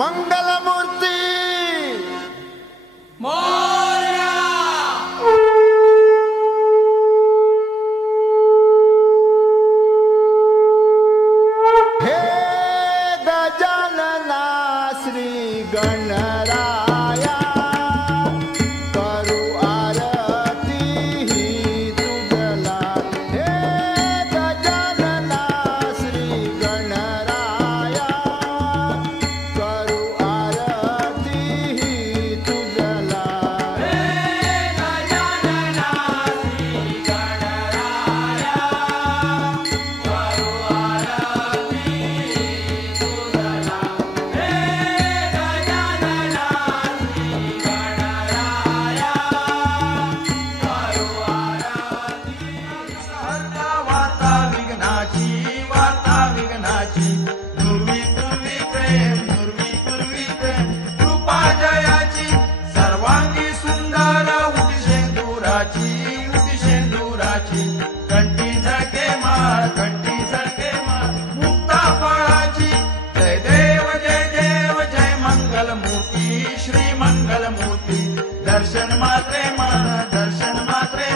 मंगलमूर्ती हे गजानना श्री गणराया करू आरती ही तुझला। हे गजानना श्री गणराया करू आरती ही तुझला। हे गजानना श्री गणराया करू आरती तुझला। हे गजानना श्री गणराया करू आरती। वार्ता विघ्नाची दुर्वी दुर्वी प्रेम कृपा जयाची सर्वांगी सुंदर उटी शेंदुराची कंठी झळके माळ मुक्ता फळाची जय देव जय मंगलमूर्ती श्री मंगलमूर्ती दर्शन मात्रे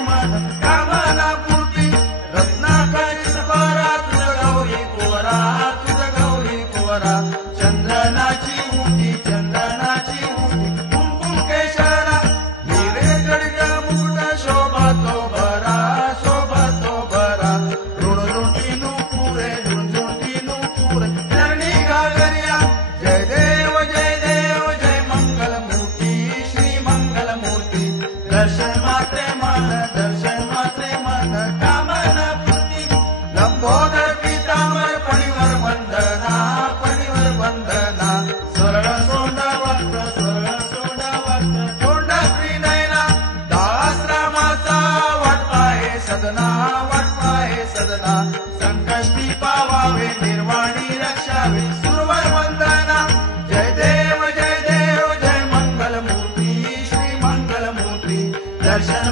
मन कामना पूर्ती रत्नाकरित बरा तुझ गौरी कुवरा चंदनाची मुठी कुंकुम केशरा हिरे जडित मुकुट शोभतो बरा ऋणझुंटी नुपुरे चरणी घागरिया जय देव जय मंगलमूर्ती श्री मंगलमूर्ती दर्शन मात्रे मन कामना पूर्ती लंबोदर पीतांबर पणिवर वंदना सरळ सोंड वक्र तोंड त्रिनयना दासरामाचा वाटपाहे सदना संकष्टी पावावे निर्वाणी रक्षावे सुरवर वंदना जय देव जय मंगलमूर्ती श्री मंगलमूर्ती दर्शन